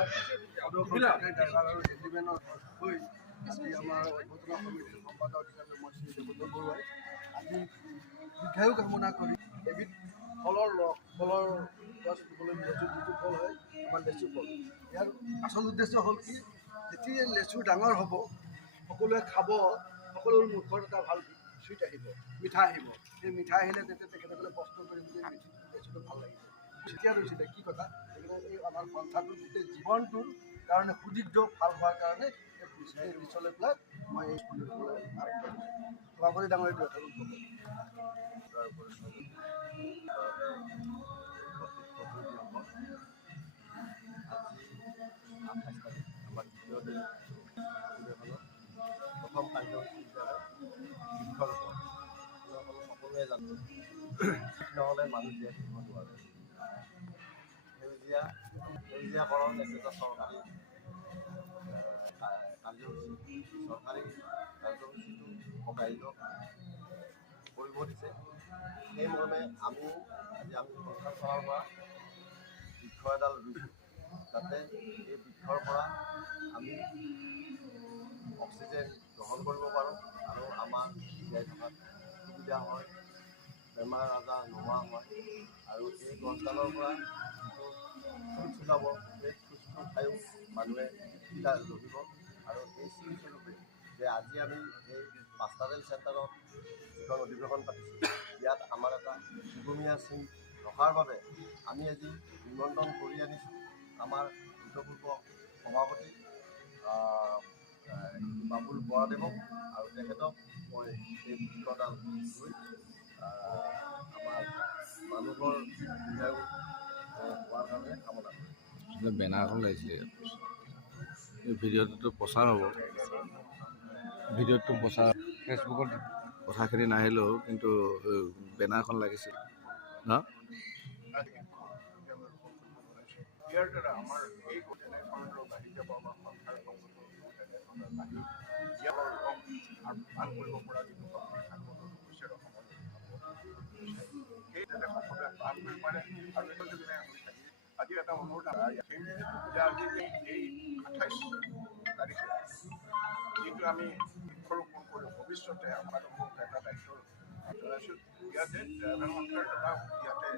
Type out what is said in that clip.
Driver আৰু জেণ্টিলমেনৰ হৈ আজি আমাৰ উদ্বোধন সমিতিৰ সম্পাদক হিচাপে মই শ্ৰী দেৱদত্ত বৰুৱাই আজি দীৰ্ঘায়ু কামনা কৰি এবিধ ফলৰ গছ ৰুবলৈ লৈছোঁ, যিটো ফল হয় আমাৰ লেচু ফল। ইয়াৰ আচল উদ্দেশ্য হ'ল কি, যেতিয়া লেচু ডাঙৰ হ'ব সকলোৱে খাব, সকলোৰে মুখত এটা ভাল চুইট আহিব, মিঠা আহিব। সেই মিঠা আহিলে তেতিয়া তেখেতসকলে প্ৰশ্ন কৰিম যে লেচুটো ভাল লাগিব, কেতিয়া লৈছিলে কি কথা। সেইকাৰণে এই আমাৰ পন্থাটোৰ গোটেই জীৱনটোৰ কাৰণে সুদীৰ্ঘ ভাল হোৱাৰ কাৰণে এই পিছলৈ পেলাই মই এই স্কুললৈ আৰম্ভ কৰিছোঁ। সভাপতি ডাঙৰীয়া দুই এষাৰ ক'ব। আজি 28 তাৰিখ আমাৰ দ্বিতীয় দিন অধিৱেশনত প্ৰথম কাৰ্যসূচী হিচাপে বৃক্ষৰোপণ। সকলোৱে জানো নহ'লে মানুহ জীয়াই থাকিব নোৱাৰে। সেউজীয়াকৰণ এটা চৰকাৰী কাৰ্যসূচী, চৰকাৰী কাৰ্যসূচীটো প্ৰকাশিত কৰিব দিছে। সেই মৰ্মে আমি চৰকাৰ ফালৰ পৰা বৃক্ষ এডাল ৰুইছোঁ, যাতে এই বৃক্ষৰ পৰা আমি অক্সিজেন গ্ৰহণ কৰিব পাৰোঁ আৰু আমাৰ জীয়াই থকাত সুবিধা হয়, বেমাৰ আজাৰ নোহোৱা হয়। আৰু এই গছডালৰ পৰা যিটো ফুল ওলাব, সেই ফুলটো খায়ো মানুহে সুবিধা লভিব। আৰু এই স্মৃতিস্বৰূপে যে আজি আমি এই পাষ্টাৰেল চেণ্টাৰত যিখন অধিৱেশন পাতিছোঁ, ইয়াত আমাৰ এটা দুগমীয়া চিন ৰখাৰ বাবে আমি আজি নিমন্ত্ৰণ কৰি আনিছোঁ আমাৰ ভূতপূৰ্ব সভাপতি বাবুল বৰাদেৱক, আৰু তেখেতক মই এই বৃক্ষডাল ৰুই আমাৰ মানুহৰ দীৰ্ঘায়ু হোৱাৰ কাৰণে কামনা কৰিছোঁ। বেনাৰখন লাগিছিলে, এই ভিডিঅ'টোতো প্ৰচাৰ হ'ব, ভিডিঅ'টো প্ৰচাৰ ফেচবুকত কথাখিনি নাহিলেও কিন্তু বেনাৰখন লাগিছিল ন। ইয়াৰ দ্বাৰা আমাৰ এই তেনেধৰণৰ বাঢ়ি যাব, আমাৰ সংসাৰ ভাল কৰিব পৰা যিটো সমস্যাৰ সেই যাতে সকলোৱে ভাল কৰিব পাৰে। আৰু আজি এটা অনুৰোধ যে আজি এই 28 তাৰিখে যিটো আমি বৃক্ষৰোপণ কৰি ভৱিষ্যতে আমাৰ এটা দায়িত্ব জনাইছোঁ, ইয়াতে ড্ৰাইভাৰ সংস্থাৰ দ্বাৰা ইয়াতে